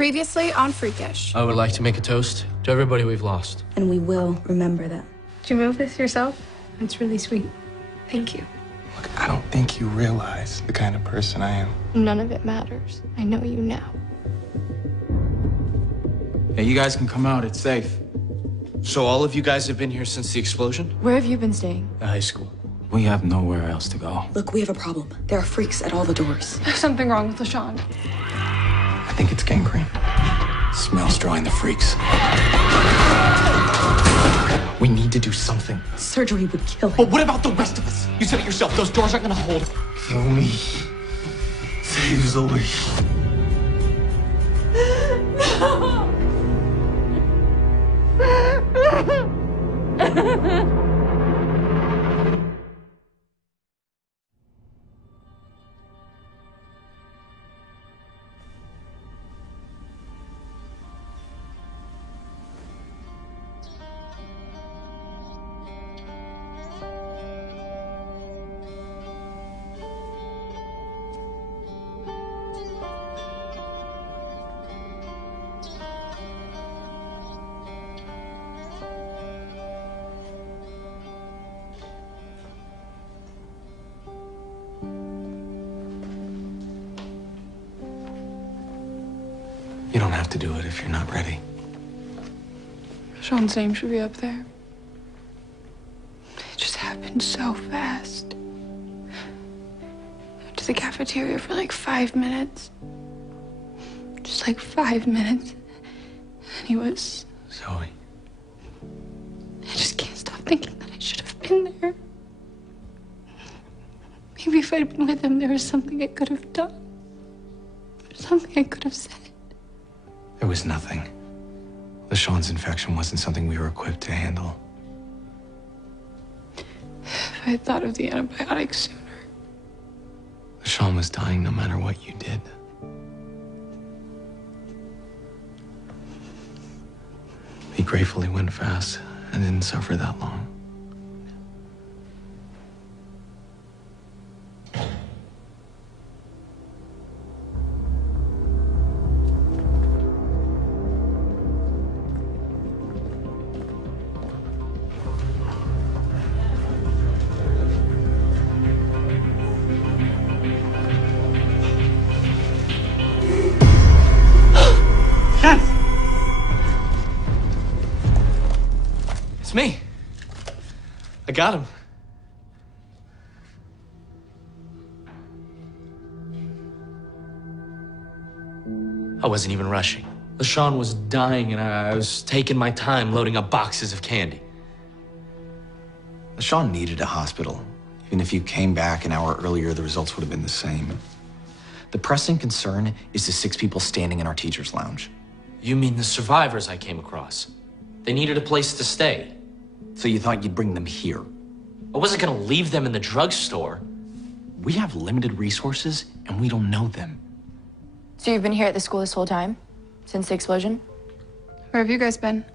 Previously on Freakish. I would like to make a toast to everybody we've lost. And we will remember that. Did you move this yourself? It's really sweet. Thank you. Look, I don't think you realize the kind of person I am. None of it matters. I know you now. Hey, you guys can come out. It's safe. So all of you guys have been here since the explosion? Where have you been staying? The high school. We have nowhere else to go. Look, we have a problem. There are freaks at all the doors. There's something wrong with LaShawn. I think it's gangrene. Smells drawing the freaks. We need to do something. Surgery would kill him. But what about the rest of us? You said it yourself. Those doors aren't gonna hold. Kill me. Save Zoe. You don't have to do it if you're not ready. LaShawn's name should be up there. It just happened so fast. Went to the cafeteria for like 5 minutes. Just like 5 minutes. And he was... Zoe. I just can't stop thinking that I should have been there. Maybe if I'd been with him, there was something I could have done. Something I could have said. There was nothing. LaShawn's infection wasn't something we were equipped to handle. If I had thought of the antibiotics sooner. LaShawn was dying no matter what you did. Be grateful he went fast and didn't suffer that long. It's me. I got him. I wasn't even rushing. LaShawn was dying and I was taking my time loading up boxes of candy. LaShawn needed a hospital. Even if you came back an hour earlier, the results would have been the same. The pressing concern is the 6 people standing in our teacher's lounge. You mean the survivors I came across? They needed a place to stay. So you thought you'd bring them here? I wasn't gonna leave them in the drugstore. We have limited resources, and we don't know them. So you've been here at the school this whole time? Since the explosion? Where have you guys been?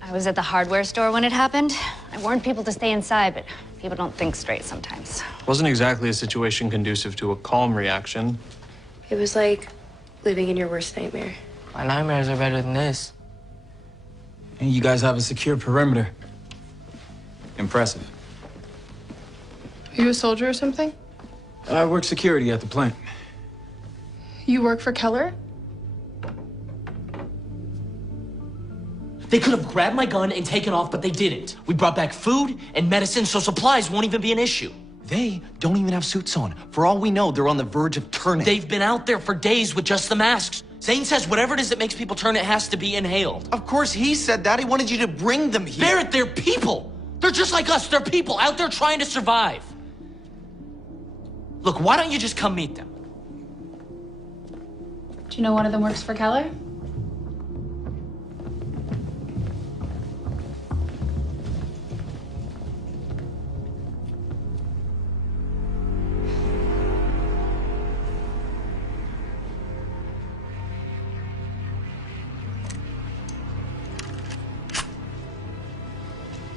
I was at the hardware store when it happened. I warned people to stay inside, but people don't think straight sometimes. Wasn't exactly a situation conducive to a calm reaction. It was like living in your worst nightmare. My nightmares are better than this. And you guys have a secure perimeter. Impressive. Are you a soldier or something? I work security at the plant. You work for Keller? They could have grabbed my gun and taken off, but they didn't. We brought back food and medicine, so supplies won't even be an issue. They don't even have suits on. For all we know, they're on the verge of turning. They've been out there for days with just the masks. Zane says whatever it is that makes people turn, it has to be inhaled. Of course he said that. He wanted you to bring them here. Barrett, they're people. They're just like us. They're people out there trying to survive. Look, why don't you just come meet them? Do you know one of them works for Keller?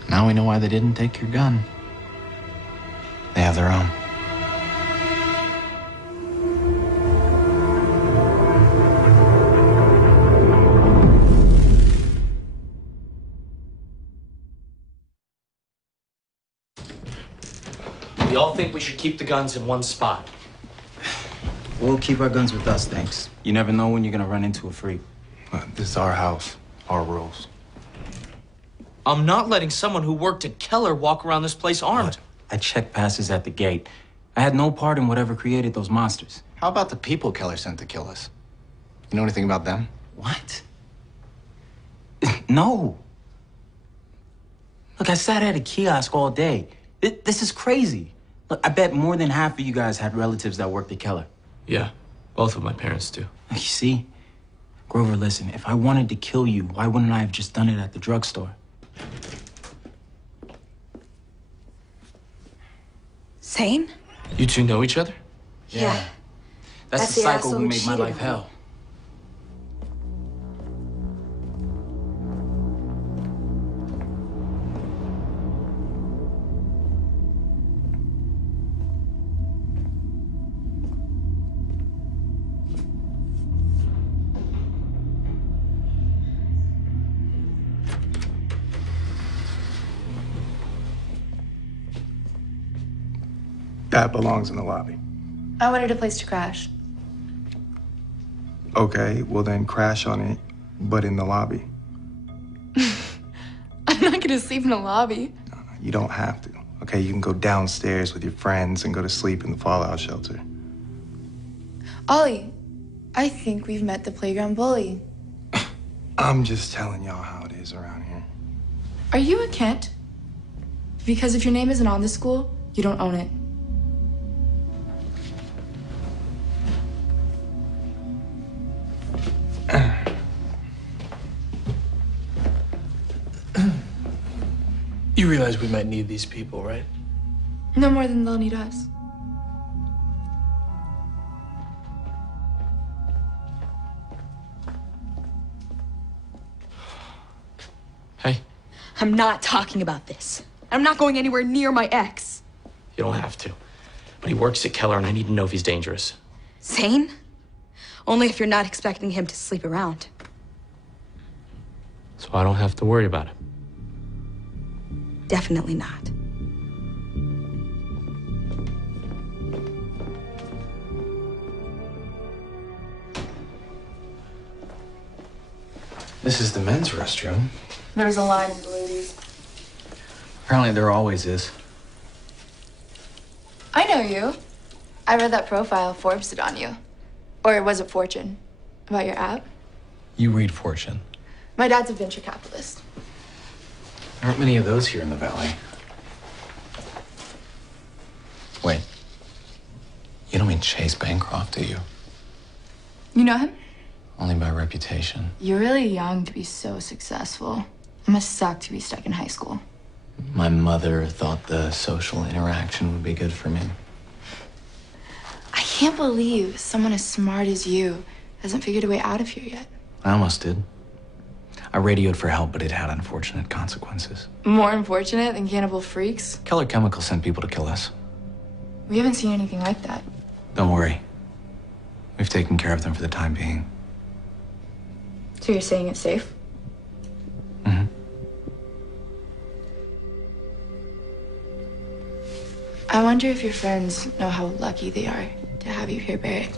Now we know why they didn't take your gun. They have their own. we should keep the guns in one spot. We'll keep our guns with us, thanks. You never know when you're gonna run into a freak. This is our house, our rules. I'm not letting someone who worked at Keller walk around this place armed. I checked passes at the gate. I had no part in whatever created those monsters. How about the people Keller sent to kill us? You know anything about them? What? No. Look, I sat at a kiosk all day. This is crazy. Look, I bet more than half of you guys had relatives that worked at Keller. Yeah, both of my parents do. You see? Grover, listen, if I wanted to kill you, why wouldn't I have just done it at the drugstore? Sane? You two know each other? Yeah. That's the cycle who made my life hell. That belongs in the lobby. I wanted a place to crash. Okay, well then crash on it, but in the lobby. I'm not gonna sleep in the lobby. No, you don't have to. Okay, you can go downstairs with your friends and go to sleep in the fallout shelter. Ollie, I think we've met the playground bully. I'm just telling y'all how it is around here. Are you a Kent? Because if your name isn't on this school, you don't own it. You realize we might need these people, right? No more than they'll need us. Hey, I'm not talking about this. I'm not going anywhere near my ex. you don't have to. But he works at Keller and I need to know if he's dangerous. Sane? Only if you're not expecting him to sleep around. So I don't have to worry about him. Definitely not. This is the men's restroom. There's a line in the ladies. Apparently there always is. I know you. I read that profile Forbes did on you. Or was it Fortune? About your app? You read Fortune. My dad's a venture capitalist. There aren't many of those here in the valley. Wait. You don't mean Chase Bancroft, do you? You know him? Only by reputation. You're really young to be so successful. It must suck to be stuck in high school. My mother thought the social interaction would be good for me. I can't believe someone as smart as you hasn't figured a way out of here yet. I almost did. I radioed for help, but it had unfortunate consequences. More unfortunate than cannibal freaks? Keller Chemical sent people to kill us. We haven't seen anything like that. Don't worry. We've taken care of them for the time being. So you're saying it's safe? Mm-hmm. I wonder if your friends know how lucky they are to have you here buried.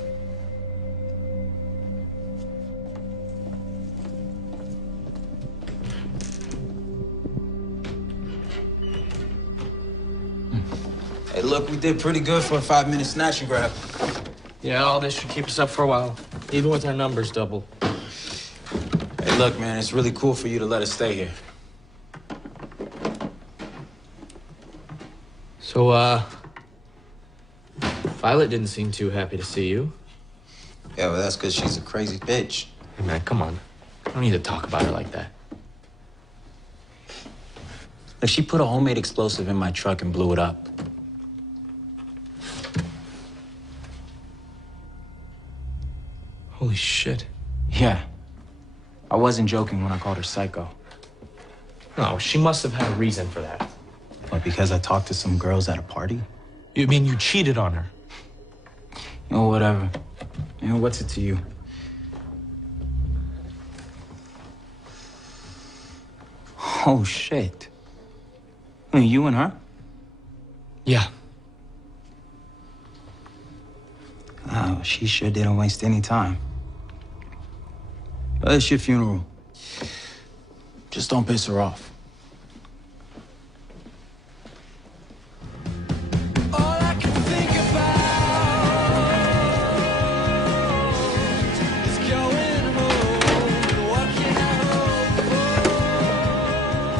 Hey, look, we did pretty good for a 5-minute snatch and grab. Yeah, all this should keep us up for a while, even with our numbers double. Hey, look, man, it's really cool for you to let us stay here. So, Violet didn't seem too happy to see you. Yeah, but that's because she's a crazy bitch. Hey, man, come on. I don't need to talk about her like that. Look, she put a homemade explosive in my truck and blew it up. Holy shit. Yeah. I wasn't joking when I called her psycho. No, she must have had a reason for that. What, because I talked to some girls at a party? You mean you cheated on her? You know, whatever. You know, what's it to you? Oh, shit. I mean, you and her? Yeah. Wow, she sure didn't waste any time. It's your funeral. Just don't piss her off.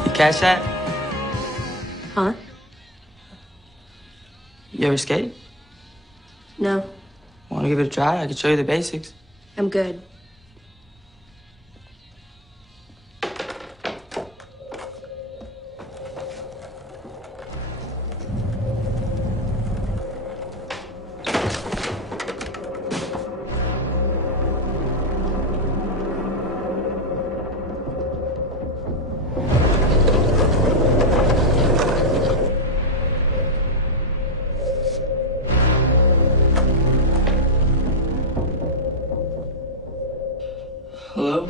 You catch that? Huh? You ever skate? No, Want to give it a try? I can show you the basics. I'm good. Hello?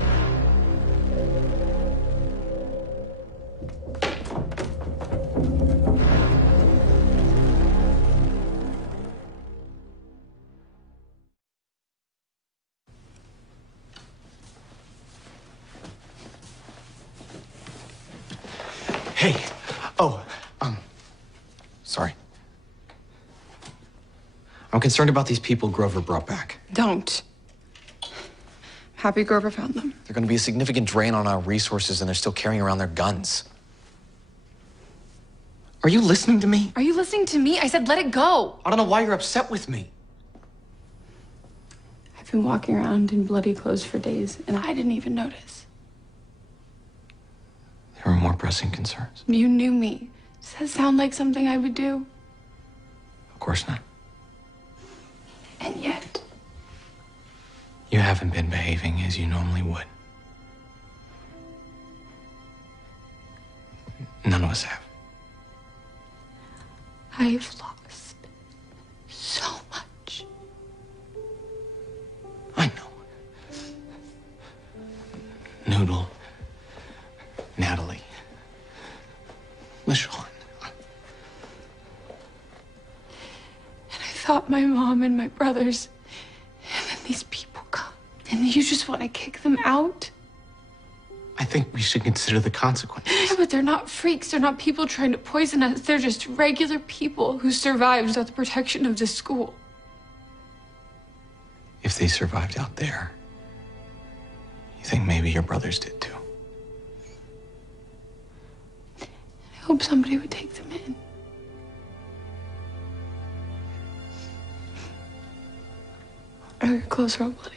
Hey. Oh, sorry. I'm concerned about these people Grover brought back. Don't. Happy Grover found them. They're going to be a significant drain on our resources, and they're still carrying around their guns. Are you listening to me? Are you listening to me? I said let it go. I don't know why you're upset with me. I've been walking around in bloody clothes for days, and I didn't even notice. There are more pressing concerns. You knew me. Does that sound like something I would do? Of course not. And yet, You haven't been behaving as you normally would. None of us have. I've lost so much. I know. Noodle, Natalie, LaShawn. And I thought my mom and my brothers, and then these people come, and you just want to kick them out? I think we should consider the consequences. Yeah, but they're not freaks. They're not people trying to poison us. They're just regular people who survived without the protection of this school. If they survived out there, you think maybe your brothers did too? I hope somebody would take them in. Or your close real bloody.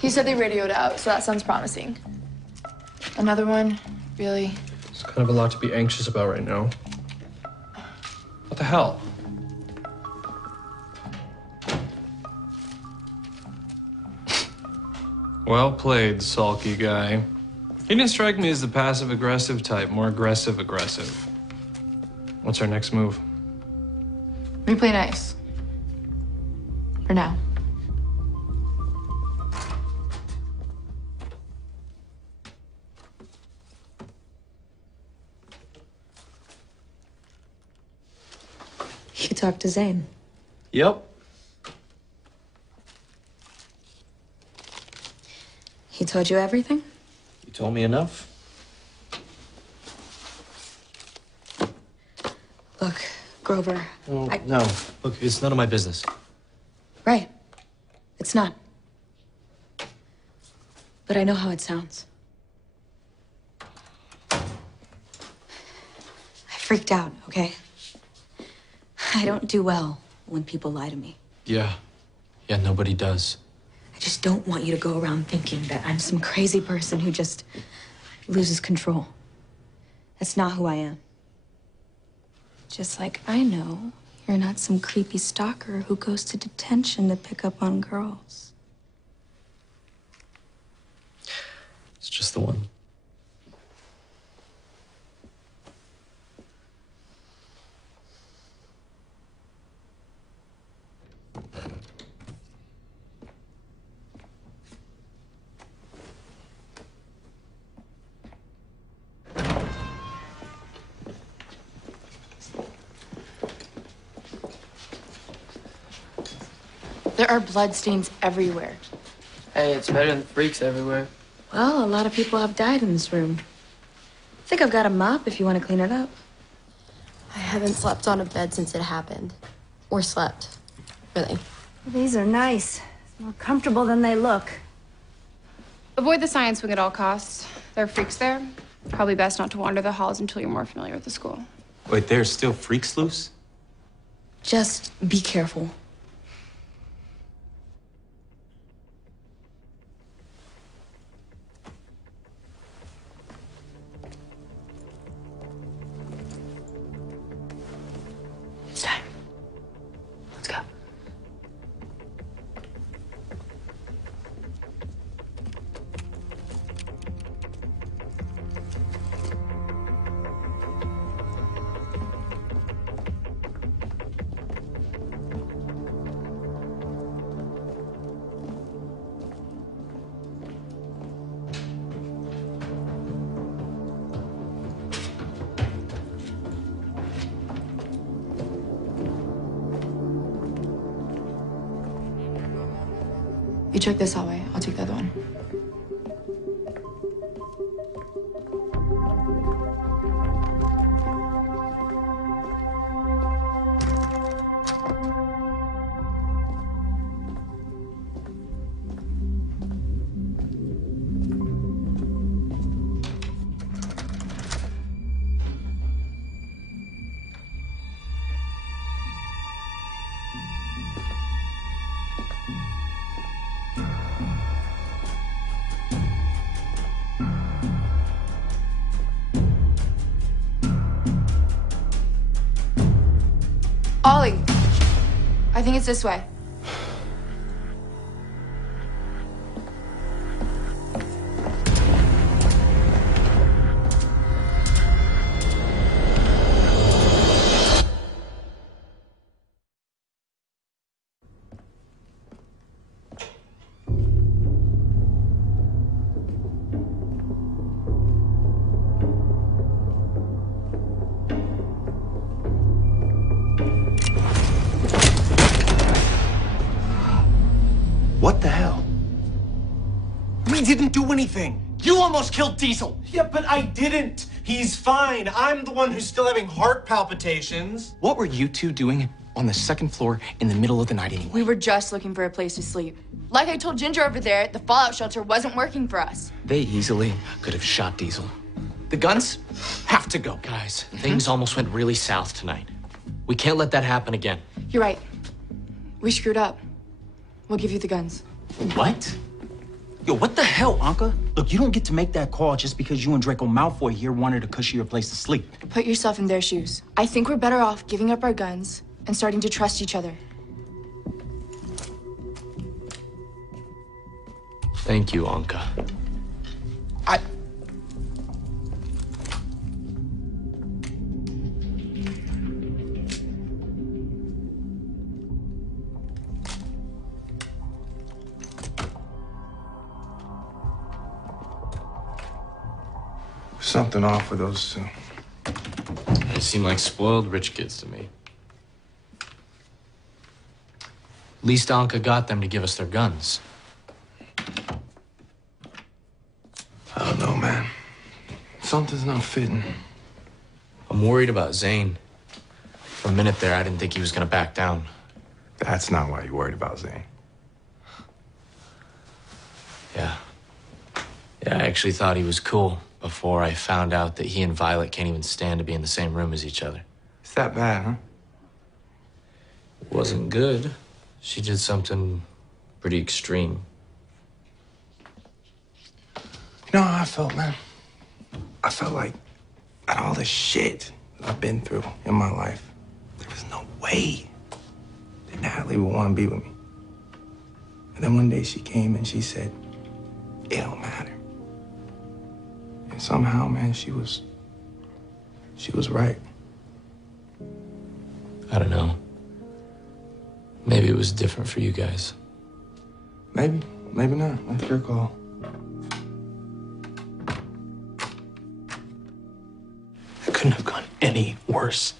He said they radioed out, so that sounds promising. Another one? Really? It's kind of a lot to be anxious about right now. What the hell? Well played, sulky guy. He didn't strike me as the passive-aggressive type, more aggressive-aggressive. What's our next move? We play nice. For now. You talked to Zane. Yep. He told you everything? You told me enough. Look, Grover. No. Look, it's none of my business. Right. It's not. But I know how it sounds. I freaked out, okay? I don't do well when people lie to me. Yeah. Yeah, nobody does. I just don't want you to go around thinking that I'm some crazy person who just loses control. That's not who I am. Just like I know you're not some creepy stalker who goes to detention to pick up on girls. It's just the one. There are blood stains everywhere. Hey, it's better than freaks everywhere. Well, a lot of people have died in this room. I think I've got a mop if you want to clean it up. I haven't slept on a bed since it happened. Or slept. Really. These are nice. More comfortable than they look. Avoid the science wing at all costs. There are freaks there. Probably best not to wander the halls until you're more familiar with the school. Wait, there's still freaks loose? Just be careful. It's time. Let's go. You check this hallway. I'll take the other one. Ollie, I think it's this way. What the hell? We didn't do anything. You almost killed Diesel. Yeah, but I didn't. He's fine. I'm the one who's still having heart palpitations. What were you two doing on the second floor in the middle of the night anyway? We were just looking for a place to sleep. Like I told Ginger over there, the fallout shelter wasn't working for us. They easily could have shot Diesel. The guns have to go. Guys, things almost went really south tonight. We can't let that happen again. You're right. We screwed up. We'll give you the guns. What? Yo, what the hell, Anka? Look, you don't get to make that call just because you and Draco Malfoy here wanted to cushion your place to sleep. Put yourself in their shoes. I think we're better off giving up our guns and starting to trust each other. Thank you, Anka. Something off with those two. They seem like spoiled rich kids to me. At least Anka got them to give us their guns. I don't know, man. Something's not fitting. I'm worried about Zane. For a minute there, I didn't think he was gonna back down. That's not why you're worried about Zane. Yeah. Yeah, I actually thought he was cool before I found out that he and Violet can't even stand to be in the same room as each other. It's that bad, huh? It wasn't good. She did something pretty extreme. You know how I felt, man? I felt like out of all the shit that I've been through in my life, there was no way that Natalie would want to be with me. And then one day she came and she said, it don't matter. And somehow, man, she was right. I don't know. Maybe it was different for you guys. Maybe, maybe not. That's your call. It couldn't have gone any worse.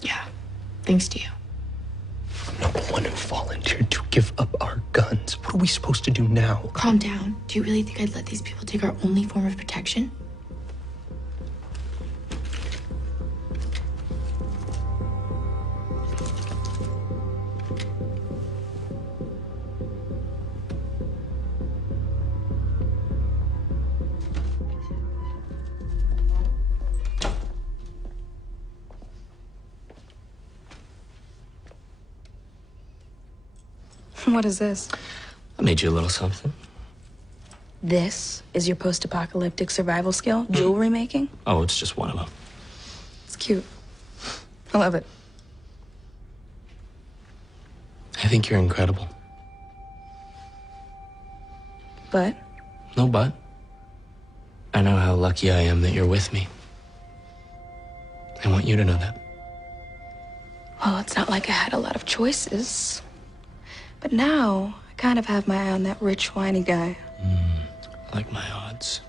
Yeah, thanks to you. No one volunteered to give up our guns. What are we supposed to do now? Calm down. Do you really think I'd let these people take our only form of protection? What is this? I made you a little something. This is your post-apocalyptic survival skill? Jewelry making? Oh, it's just one of them. It's cute. I love it. I think you're incredible. But? No but. I know how lucky I am that you're with me. I want you to know that. Well, it's not like I had a lot of choices. But now, I kind of have my eye on that rich, whiny guy. I like my odds.